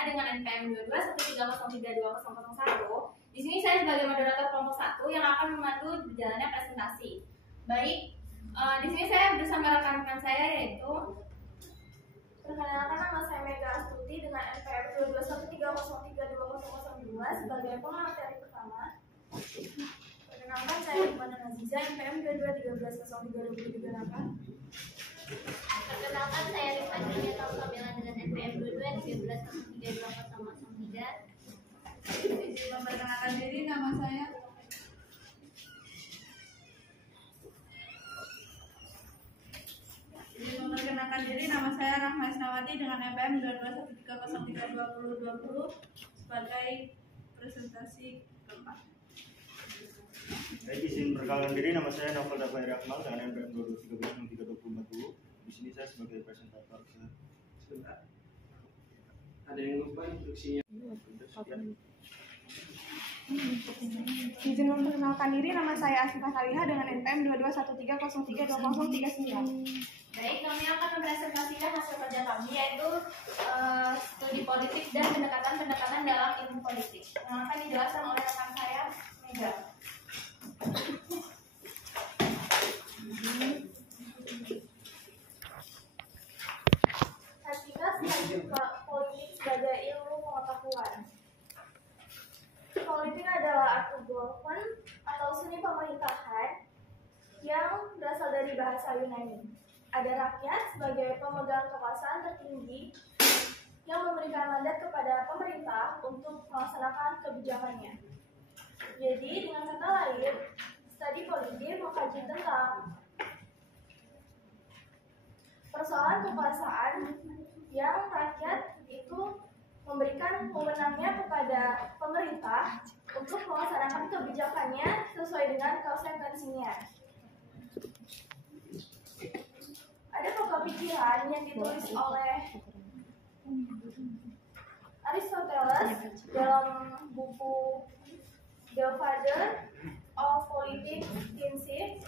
Salihah dengan NPM 2213032001. Di sini saya sebagai moderator kelompok 1 yang akan memandu berjalannya presentasi. Baik, di sini saya bersama rekan-rekan saya yaitu perkenalkan, nama saya Mega Astuti dengan NPM 2213032002 sebagai pemateri pertama. Perkenalkan, saya Iqbal Aziza, NPM 2213032038. Perkenalkan, saya Rifat Julieta Kamila dengan NPM 2213032003. Izin memperkenalkan diri, nama saya Rahma Isnawati dengan NPM 2213032020 sebagai presentasi keempat. Baik, izin perkenalkan diri, nama saya Novel Dafairi Akmal dengan NPM 2213032040. Di sini saya sebagai presentator. Sebentar. Ada yang lupa instruksinya. Izin memperkenalkan diri, nama saya Asifah Salihah dengan NPM 2213032039. Baik, kami akan mempresentasikan hasil kerja kami yaitu studi politik dan pendekatan dalam ilmu politik yang akan dijelaskan oleh rekan saya Mega. Hakikat politik sebagai ilmu pengetahuan. Politik adalah art government atau seni pemerintahan yang berasal dari bahasa Yunani. Ada rakyat sebagai pemegang kekuasaan tertinggi yang memberikan mandat kepada pemerintah untuk melaksanakan kebijakannya. Jadi, dengan kata lain, studi politik mengkaji tentang persoalan kekuasaan yang rakyat itu memberikan wewenangnya kepada pemerintah untuk melaksanakan kebijakannya sesuai dengan konsekuensinya. Ada pokok pikiran yang ditulis oleh Aristoteles dalam buku The Father of Politics Princip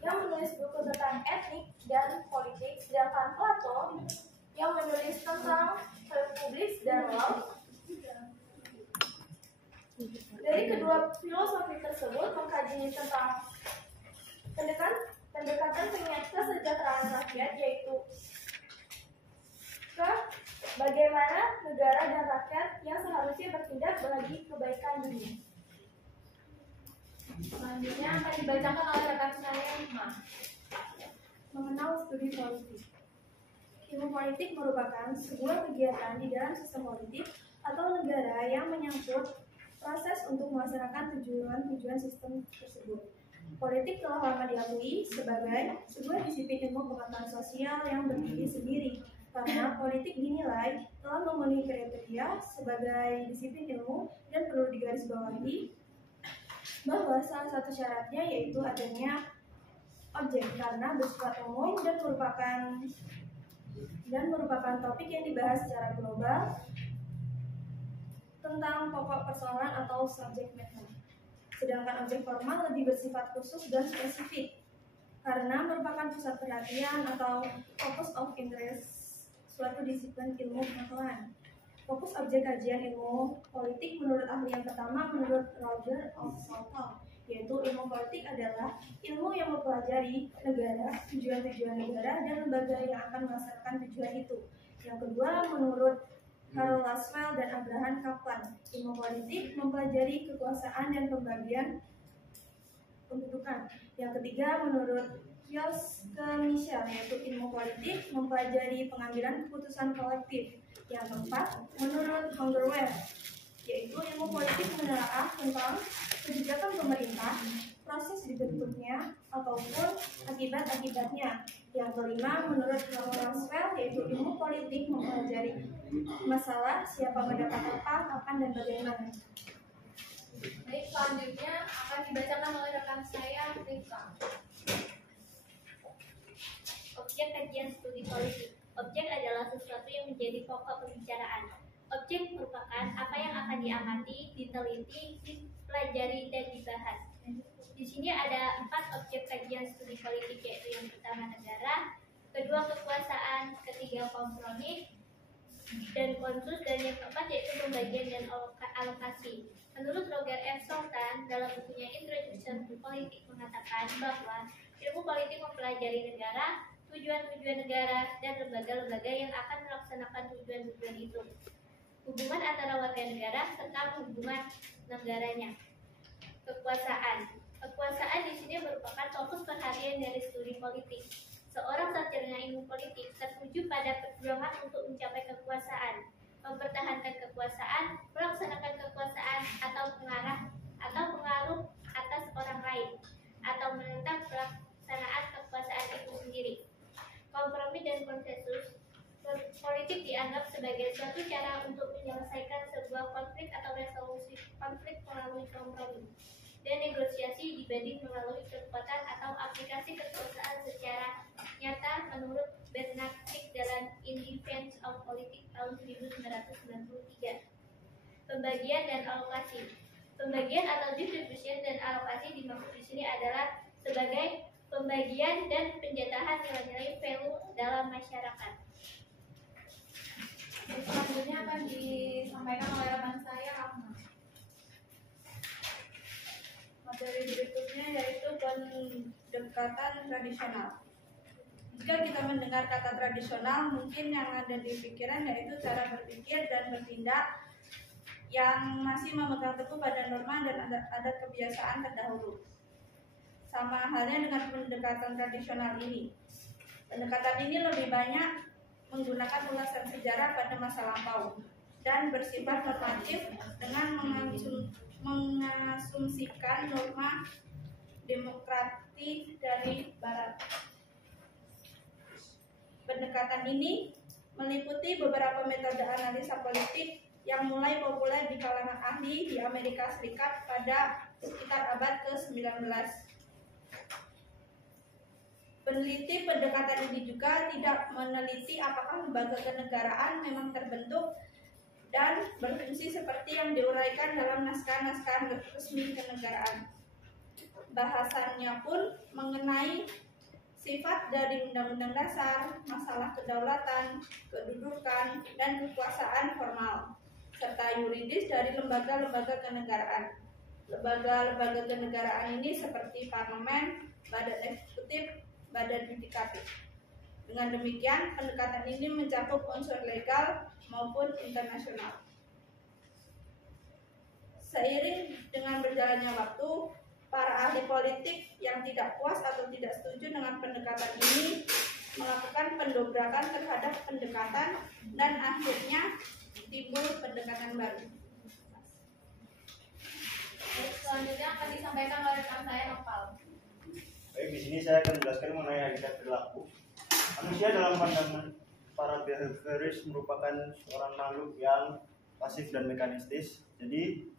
yang menulis buku tentang etnik dan politik, sedangkan Plato yang menulis tentang republik dan law. Dari kedua filosofi tersebut mengkaji tentang pendekatan kesejahteraan rakyat, yaitu bagaimana negara dan rakyat yang seharusnya bertindak bagi kebaikan dunia. Selanjutnya akan dibacakan oleh rekan saya Hikmah. Mengenal studi politik. Ilmu politik merupakan sebuah kegiatan di dalam sistem politik atau negara yang menyangkut proses untuk melaksanakan tujuan sistem tersebut. Politik telah lama diakui sebagai sebuah disiplin ilmu pengetahuan sosial yang berdiri sendiri, karena politik dinilai telah memenuhi kriteria sebagai disiplin ilmu dan perlu digarisbawahi bahwa salah satu syaratnya yaitu adanya objek karena bersifat umum dan merupakan topik yang dibahas secara global tentang pokok persoalan atau subject matter. Sedangkan objek formal lebih bersifat khusus dan spesifik karena merupakan pusat perhatian atau focus of interest suatu disiplin ilmu pengetahuan. Fokus objek kajian ilmu politik menurut ahli yang pertama menurut Roger of Southall, yaitu ilmu politik adalah ilmu yang mempelajari negara, tujuan-tujuan negara, dan lembaga yang akan melaksanakan tujuan itu. Yang kedua menurut Harold Laswell dan Abraham Kaplan, ilmu politik mempelajari kekuasaan dan pembagian pendudukan. Yang ketiga menurut Kioske Michel, yaitu ilmu politik mempelajari pengambilan keputusan kolektif. Yang keempat menurut Hungerware, yaitu ilmu politik menelaah tentang kebijakan pemerintah, proses dibentuknya ataupun akibat-akibatnya. Yang kelima menurut Harold Laswell, yaitu ilmu politik mempelajari masalah siapa mendapat apa, kapan, dan bagaimana. Baik, selanjutnya akan dibacakan oleh rekan saya Rifka. Objek kajian studi politik. Objek adalah sesuatu yang menjadi pokok pembicaraan. Objek merupakan apa yang akan diamati, diteliti, dipelajari, dan dibahas. Di sini ada 4 objek kajian studi politik, yaitu yang pertama negara, kedua kekuasaan, ketiga kompromi, dan konsus, dan yang keempat yaitu pembagian dan alokasi. Menurut Roger F. Sultan dalam bukunya Introduction to Politics mengatakan bahwa ilmu politik mempelajari negara, tujuan-tujuan negara, dan lembaga-lembaga yang akan melaksanakan tujuan-tujuan itu, hubungan antara warga negara serta hubungan negaranya. Kekuasaan di sini merupakan fokus perhatian dari studi politik. Seorang sarjana ilmu politik tertuju pada perjuangan untuk mencapai kekuasaan, mempertahankan kekuasaan, melaksanakan kekuasaan, atau pengaruh atas orang lain, atau menentang pelaksanaan kekuasaan itu sendiri. Kompromi dan konsensus politik dianggap sebagai suatu cara untuk menyelesaikan sebuah konflik atau resolusi konflik melalui kompromi dan negosiasi dibanding melalui kekuatan atau aplikasi kekuasaan secara nyata menurut Bernard Crick dalam In Defense of Politics tahun 1993. Pembagian dan alokasi. Pembagian atau distribution dan alokasi dimaksud di sini adalah sebagai pembagian dan penjatahan nilai-nilai value dalam masyarakat. Selanjutnya akan disampaikan oleh rekan saya, Ahmad. Materi berikutnya yaitu pendekatan tradisional. Jika kita mendengar kata tradisional, mungkin yang ada di pikiran yaitu cara berpikir dan bertindak yang masih memegang teguh pada norma dan adat kebiasaan terdahulu. Sama halnya dengan pendekatan tradisional ini. Pendekatan ini lebih banyak menggunakan ulasan sejarah pada masa lampau dan bersifat normatif dengan mengasumsikan norma demokratik dari Barat. Pendekatan ini meliputi beberapa metode analisa politik yang mulai populer di kalangan ahli di Amerika Serikat pada sekitar abad ke-19. Peneliti pendekatan ini juga tidak meneliti apakah lembaga kenegaraan memang terbentuk dan berfungsi seperti yang diuraikan dalam naskah-naskah resmi kenegaraan. Bahasannya pun mengenai sifat dari undang-undang dasar, masalah kedaulatan, kedudukan, dan kekuasaan formal, serta yuridis dari lembaga-lembaga kenegaraan. Lembaga-lembaga kenegaraan ini seperti parlemen, badan eksekutif, badan yudikatif. Dengan demikian, pendekatan ini mencakup unsur legal maupun internasional. Seiring dengan berjalannya waktu, para ahli politik yang tidak puas atau tidak setuju dengan pendekatan ini melakukan pendobrakan terhadap pendekatan dan akhirnya timbul pendekatan baru. Selanjutnya akan disampaikan oleh rekan saya, Nopal. Baik, di sini saya akan menjelaskan mengenai hakikat perilaku. Manusia dalam pandangan para behavioris merupakan seorang makhluk yang pasif dan mekanistis. Jadi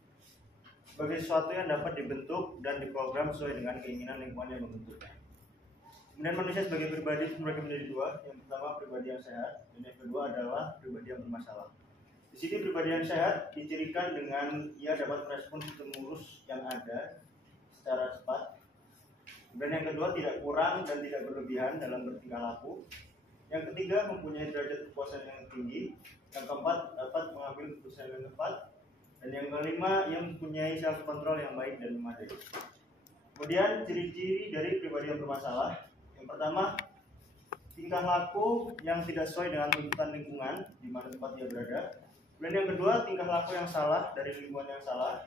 sebagai sesuatu yang dapat dibentuk dan diprogram sesuai dengan keinginan lingkungan yang membentuknya. Kemudian manusia sebagai pribadi terbagi menjadi dua. Yang pertama pribadi yang sehat, dan yang kedua adalah pribadi yang bermasalah. Di sini pribadi yang sehat dicirikan dengan ia dapat merespon stimulus yang ada secara cepat. Dan yang kedua tidak kurang dan tidak berlebihan dalam bertingkah laku. Yang ketiga mempunyai derajat kepuasan yang tinggi. Yang keempat dapat mengambil keputusan yang tepat. Dan yang kelima yang mempunyai self control yang baik dan memadai. Kemudian ciri-ciri dari pribadi yang bermasalah. Yang pertama, tingkah laku yang tidak sesuai dengan tuntutan lingkungan di mana tempat dia berada. Dan yang kedua, tingkah laku yang salah dari lingkungan yang salah.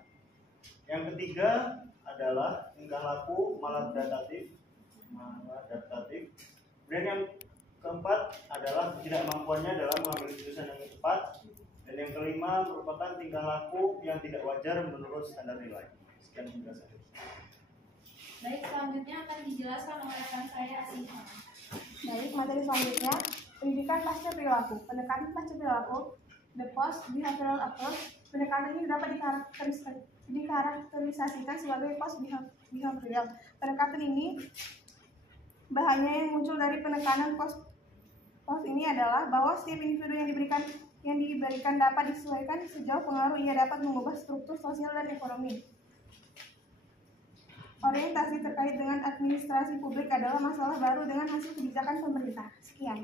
Yang ketiga adalah tingkah laku maladaptatif. Dan yang keempat adalah ketidakmampuannya dalam mengambil keputusan yang tepat. Dan yang kelima merupakan tingkah laku yang tidak wajar menurut standar nilai. Sekian penjelasan. Baik, selanjutnya akan dijelaskan oleh rekan saya, Asyifa. Baik, materi selanjutnya pendidikan pasca perilaku. Pendekatan pasca perilaku, the post behavioral approach. Pendekatan ini dapat dikarakterisasikan sebagai post behavioral. Pendekatan ini bahaya yang muncul dari penekanan post ini adalah bahwa setiap individu yang diberikan dapat disesuaikan sejauh pengaruh ia dapat mengubah struktur sosial dan ekonomi. Orientasi terkait dengan administrasi publik adalah masalah baru dengan hasil kebijakan pemerintah. Sekian.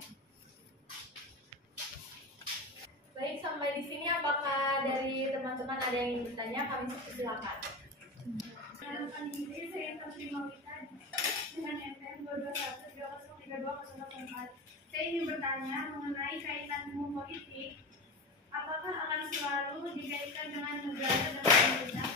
Baik, sampai di sini apakah dari teman-teman ada yang ingin bertanya? Kami silakan. Perkenalkan diri, saya Taslimah Wita dengan NPM 221303204. Saya ingin bertanya mengenai kaitan ilmu politik. Apakah akan selalu dikaitkan dengan negara dan pemerintah?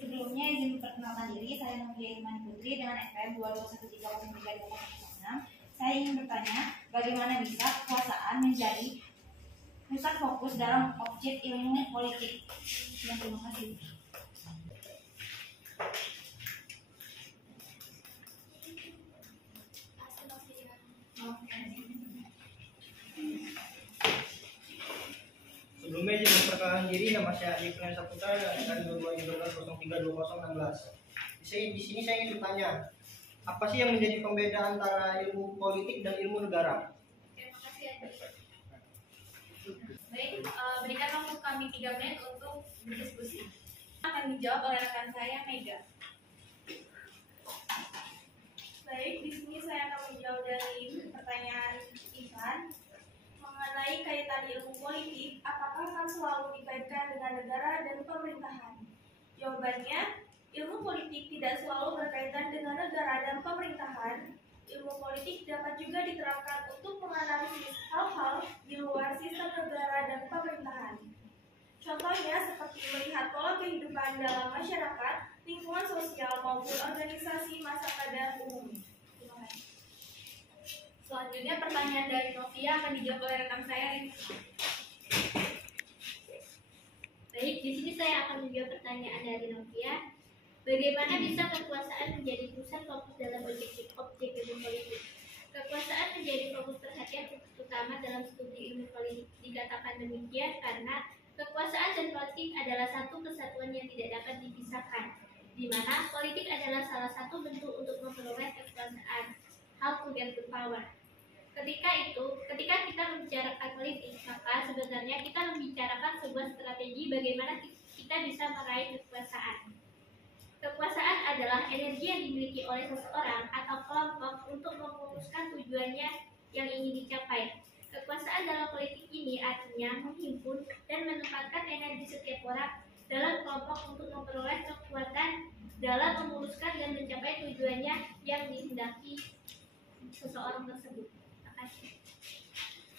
Sebelumnya izin memperkenalkan diri, saya Novia Iman Putri dengan NPM 221303206. Saya ingin bertanya, bagaimana bisa kekuasaan menjadi pusat fokus dalam objek ilmu politik? Ya, terima kasih. Sebelumnya izin memperkenalkan diri, nama saya Adi Kurnia Saputra dari 2213-03-2016. Di sini saya ingin bertanya, apa sih yang menjadi pembeda antara ilmu politik dan ilmu negara? Terima kasih Adi. Baik, berikan waktu kami 3 menit untuk berdiskusi. Akan dijawab oleh rekan saya Mega. Baik, di sini saya akan menjawab dari pertanyaan Ivan mengenai kaitan ilmu politik. Apakah akan selalu dikaitkan dengan negara dan pemerintahan? Jawabannya, ilmu politik tidak selalu berkaitan dengan negara dan pemerintahan. Ilmu politik dapat juga diterapkan untuk menganalisis hal-hal di luar sistem negara dan pemerintahan. Contohnya seperti melihat pola kehidupan dalam masyarakat, lingkungan sosial maupun organisasi masa pada umumnya. Terima kasih. Selanjutnya pertanyaan dari Novia akan dijawab oleh rekan saya Rizky. Baik, di sini saya akan menjawab pertanyaan dari Novia. Bagaimana bisa kekuasaan menjadi pusat fokus dalam objek ilmu politik? Kekuasaan menjadi fokus perhatian utama dalam studi ilmu politik. Dikatakan demikian karena kekuasaan dan politik adalah satu kesatuan yang tidak dapat dipisahkan, di mana politik adalah salah satu bentuk untuk memperoleh kekuasaan, how to get the power. Ketika kita membicarakan politik, maka sebenarnya kita membicarakan sebuah strategi bagaimana kita bisa meraih kekuasaan. Kekuasaan adalah energi yang dimiliki oleh seseorang atau kelompok untuk memutuskan tujuannya yang ingin dicapai. Kekuasaan dalam politik ini artinya menghimpun dan menempatkan energi setiap orang dalam kelompok untuk memperoleh kekuatan dalam memuluskan dan mencapai tujuannya yang dihendaki seseorang tersebut. Terima kasih.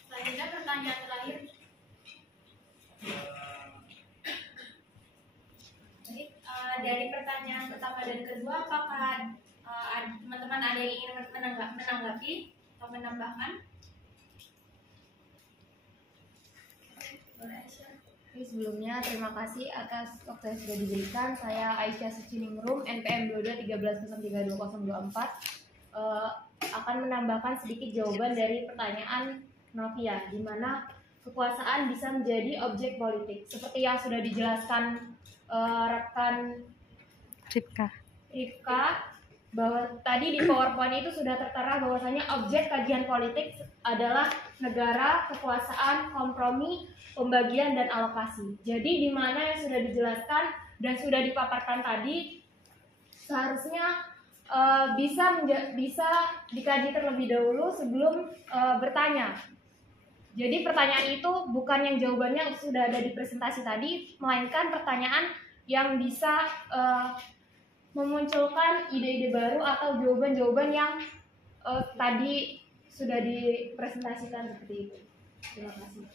Selanjutnya pertanyaan terakhir. Dari pertanyaan pertama dan kedua, apakah teman-teman ada yang ingin menanggapi atau menambahkan? Oke, sebelumnya terima kasih atas waktu yang sudah diberikan. Saya Aisyah Suciningrum, NPM 2213032024, akan menambahkan sedikit jawaban dari pertanyaan Novia, di mana kekuasaan bisa menjadi objek politik. Seperti yang sudah dijelaskan rekan Rifka, bahwa tadi di PowerPoint itu sudah tertera bahwasanya objek kajian politik adalah negara, kekuasaan, kompromi, pembagian, dan alokasi. Jadi di mana yang sudah dijelaskan dan sudah dipaparkan tadi seharusnya bisa dikaji terlebih dahulu sebelum bertanya. Jadi pertanyaan itu bukan yang jawabannya sudah ada di presentasi tadi, melainkan pertanyaan yang bisa memunculkan ide-ide baru atau jawaban-jawaban yang tadi sudah dipresentasikan seperti itu. Terima kasih.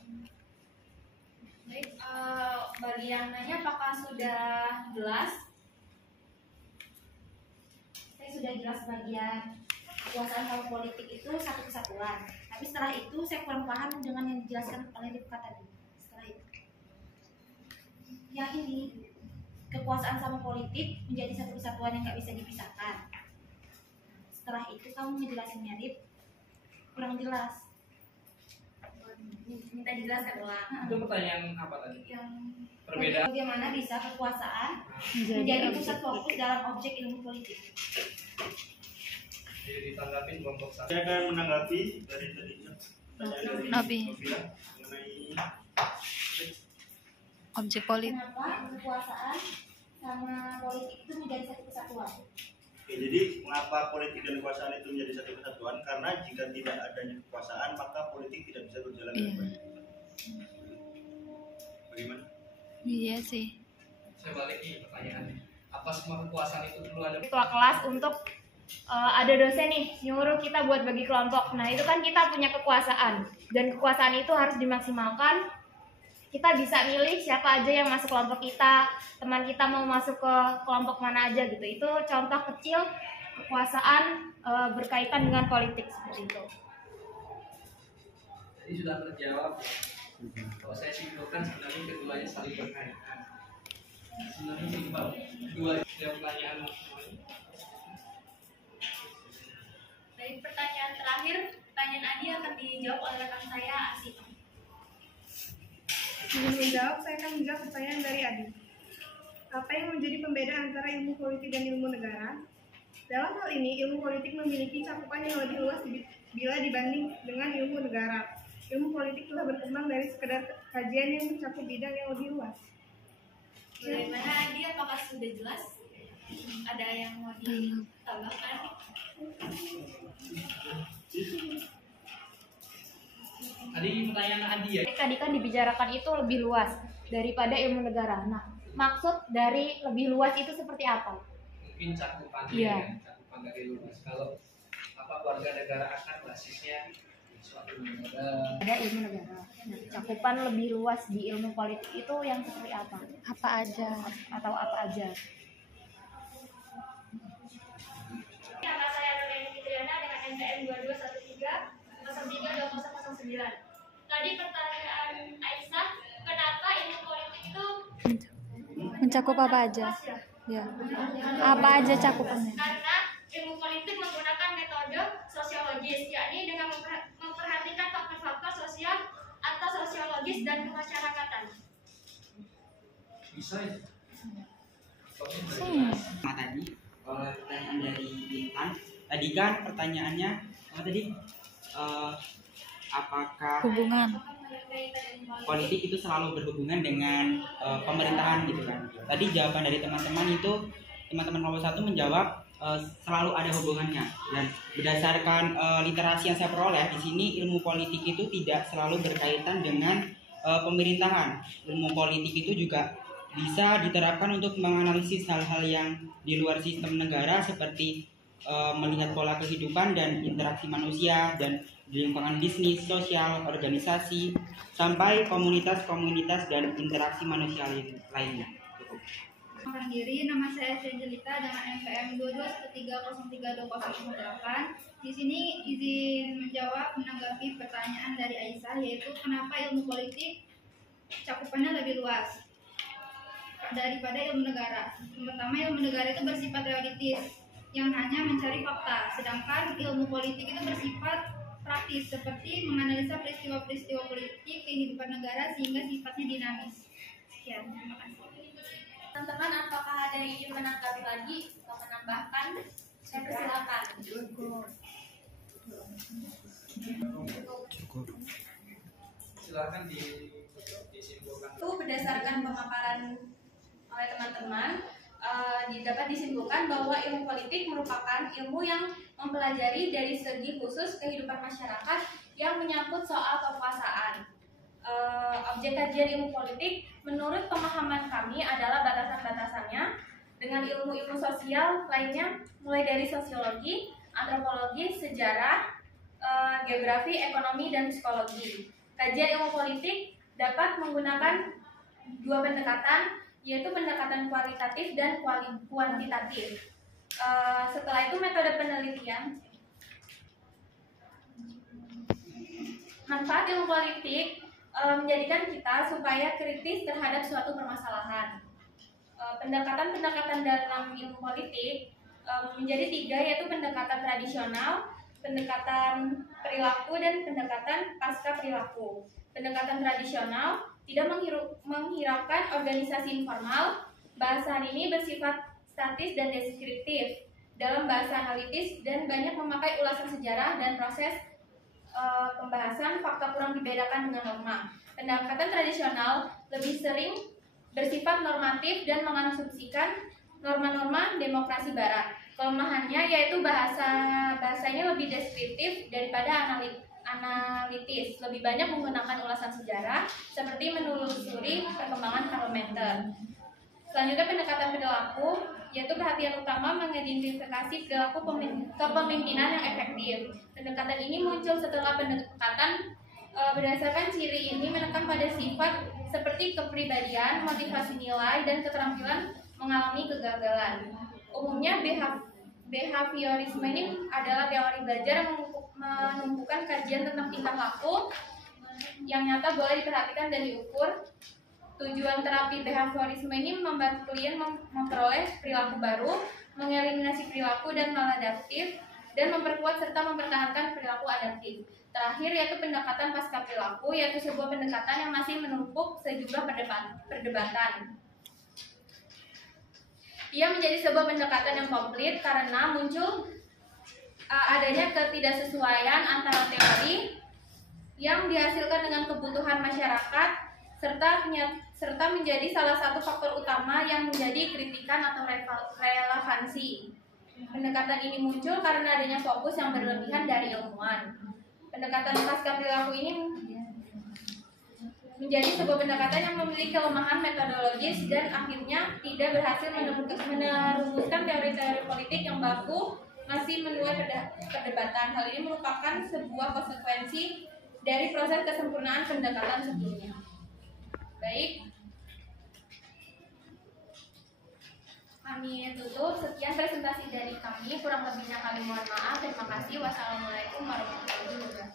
Baik, bagi yang nanya apakah sudah jelas? Saya sudah jelas bagian kekuasaan dalam politik itu satu kesatuan. Tapi setelah itu saya kurang paham dengan yang dijelaskan oleh Rifka tadi. Setelah itu, yang ini kekuasaan sama politik menjadi satu kesatuan yang nggak bisa dipisahkan. Setelah itu kamu ngejelasinnya, Rif, kurang jelas. Minta dijelaskan ulang. Itu pertanyaan apa tadi? Yang Perbedaan. bagaimana bisa kekuasaan menjadi pusat fokus dalam objek ilmu politik? Jadi ditanggapi kelompok satu. Saya akan menanggapi dari tadinya pertanyaan dari Novia mengenai objek politik. Kenapa kekuasaan sama politik itu menjadi satu kesatuan? Oke, jadi mengapa politik dan kekuasaan itu menjadi satu kesatuan? Karena jika tidak adanya kekuasaan, maka politik tidak bisa berjalan dengan baik. Bagaimana? Iya sih. Saya balikin pertanyaannya. Apa semua kekuasaan itu perlu ada? Ketua kelas untuk ada dosen nih nyuruh kita buat bagi kelompok. Nah itu kan kita punya kekuasaan dan kekuasaan itu harus dimaksimalkan. Kita bisa milih siapa aja yang masuk kelompok kita, teman kita mau masuk ke kelompok mana aja gitu. Itu contoh kecil kekuasaan berkaitan dengan politik seperti itu. Jadi sudah terjawab. Kalau saya simpulkan sebenarnya keduanya saling berkaitan. Sebenarnya simpel. Dua pertanyaan. Dari pertanyaan terakhir, pertanyaan Adi akan dijawab oleh rekan saya Asih. Sebelum menjawab, saya akan menjawab pertanyaan dari Adi. Apa yang menjadi pembeda antara ilmu politik dan ilmu negara? Dalam hal ini, ilmu politik memiliki cakupan yang lebih luas bila dibanding dengan ilmu negara. Ilmu politik telah berkembang dari sekedar kajian yang mencakup bidang yang lebih luas. Bagaimana Adi, apakah sudah jelas? Ada yang mau ditambahkan? Tadi pertanyaan Adi ya. Tadi kan dibicarakan itu lebih luas daripada ilmu negara. Nah, maksud dari lebih luas itu seperti apa? Mungkin cakupannya, Iya. cakupan dari luas. Kalau warga negara akan basisnya suatu negara. Ada ilmu negara. Nah, cakupan lebih luas di ilmu politik itu yang seperti apa? Apa aja? Atau apa aja? Nama saya Nureni Fitriana dengan NPM 2213 Tadi pertanyaan Aisyah, kenapa ilmu politik itu Mencakup apa aja? Ya. Apa aja cakupannya? Karena ilmu politik menggunakan metode sosiologis, yakni dengan memperhatikan faktor-faktor sosial atau sosiologis dan kemasyarakatan. Bisa ya? Tadi pertanyaan dari Intan tadi kan pertanyaannya apakah Hubungan. politik itu selalu berhubungan dengan pemerintahan gitu kan. Tadi jawaban dari teman-teman itu teman-teman nomor 1 menjawab selalu ada hubungannya, dan berdasarkan literasi yang saya peroleh di sini ilmu politik itu tidak selalu berkaitan dengan pemerintahan. Ilmu politik itu juga bisa diterapkan untuk menganalisis hal-hal yang di luar sistem negara seperti melihat pola kehidupan dan interaksi manusia dan di lingkungan bisnis, sosial, organisasi, sampai komunitas-komunitas dan interaksi manusia lainnya. Perkenalkan diri, nama saya Angelita dengan NPM 2213032008. Di sini izin menjawab menanggapi pertanyaan dari Aisyah, yaitu kenapa ilmu politik cakupannya lebih luas daripada ilmu negara. Yang pertama, ilmu negara itu bersifat realitis yang hanya mencari fakta, sedangkan ilmu politik itu bersifat praktis seperti menganalisa peristiwa-peristiwa politik kehidupan negara sehingga sifatnya dinamis. Sekian, terima kasih. Teman-teman, apakah ada yang ingin menanggapi lagi atau menambahkan? Saya persilakan. Silakan disimpulkan. Itu berdasarkan pemaparan oleh teman-teman, dapat disimpulkan bahwa ilmu politik merupakan ilmu yang mempelajari dari segi khusus kehidupan masyarakat yang menyangkut soal kekuasaan. Objek kajian ilmu politik menurut pemahaman kami adalah batasan-batasannya dengan ilmu-ilmu sosial lainnya, mulai dari sosiologi, antropologi, sejarah, geografi, ekonomi, dan psikologi. Kajian ilmu politik dapat menggunakan dua pendekatan, yaitu pendekatan kualitatif dan kuantitatif. Setelah itu metode penelitian. Manfaat ilmu politik menjadikan kita supaya kritis terhadap suatu permasalahan. Pendekatan-pendekatan dalam ilmu politik menjadi 3, yaitu pendekatan tradisional, pendekatan perilaku, dan pendekatan pasca perilaku. Pendekatan tradisional tidak menghiraukan organisasi informal. Bahasa ini bersifat statis dan deskriptif dalam bahasa analitis dan banyak memakai ulasan sejarah dan proses pembahasan fakta kurang dibedakan dengan norma. Pendekatan tradisional lebih sering bersifat normatif dan mengasumsikan norma-norma demokrasi barat. Kelemahannya yaitu bahasanya lebih deskriptif daripada analitis, lebih banyak menggunakan ulasan sejarah seperti menelusuri perkembangan parlementer. Selanjutnya pendekatan perilaku, yaitu perhatian utama mengidentifikasi perilaku kepemimpinan yang efektif. Pendekatan ini muncul setelah pendekatan berdasarkan ciri ini menekan pada sifat seperti kepribadian, motivasi nilai, dan keterampilan mengalami kegagalan. Umumnya behaviorisme ini adalah teori belajar yang menumpukan kajian tentang tingkah laku yang nyata boleh diperhatikan dan diukur. Tujuan terapi behaviorisme ini membantu klien memperoleh perilaku baru, mengeliminasi perilaku dan maladaptif, dan memperkuat serta mempertahankan perilaku adaptif. Terakhir yaitu pendekatan pasca perilaku, yaitu sebuah pendekatan yang masih menumpuk sejumlah perdebatan. Ia menjadi sebuah pendekatan yang komplit karena muncul adanya ketidaksesuaian antara teori yang dihasilkan dengan kebutuhan masyarakat serta menjadi salah satu faktor utama yang menjadi kritikan atau relevansi. Pendekatan ini muncul karena adanya fokus yang berlebihan dari ilmuwan. Pendekatan pasca perilaku ini menjadi sebuah pendekatan yang memiliki kelemahan metodologis dan akhirnya tidak berhasil merumuskan teori-teori politik yang baku, masih menuai perdebatan. Hal ini merupakan sebuah konsekuensi dari proses kesempurnaan pendekatan sebelumnya. Baik, kami tutup. Sekian presentasi dari kami. Kurang lebihnya kami mohon maaf. Terima kasih. Wassalamualaikum warahmatullahi wabarakatuh.